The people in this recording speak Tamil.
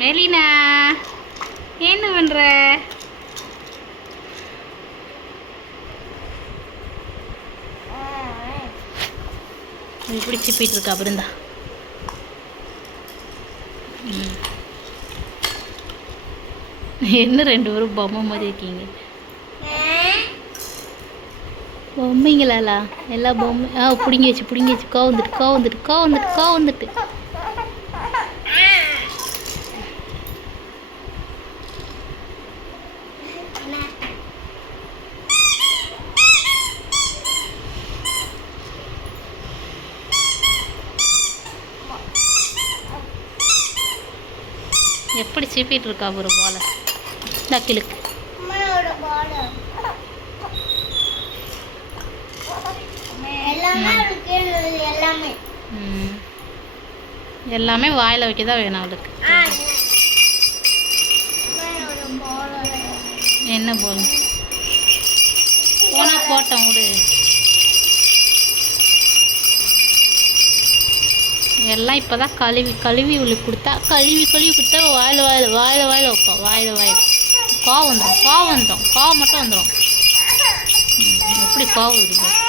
மெலினா என்ன பண்ற? இப்படி சிப்பிட்டு இருக்கா பிருந்தா. என்ன ரெண்டு பேரும் பொம்மை மாதிரி இருக்கீங்க? பொம்மைங்களாலா? எல்லா பொம்மை பிடுங்கி வச்சு கோவந்துட்டு. எப்படி சீப்பிட்டு இருக்கா ஒரு பால டக்கிலுக்கு. எல்லாமே வாயில் வைக்க தான் வேணும் அவளுக்கு. என்ன போல் போனால் போட்டோம் விடு. எல்லாம் இப்போ தான் கழுவி உள்ளுக்கு கொடுத்தா கழுவி கொடுத்தா வாயில் வைப்போம். வாயில் கோவம் வந்துடும். கோவம் மட்டும் வந்துடும். எப்படி கோவம் வருது?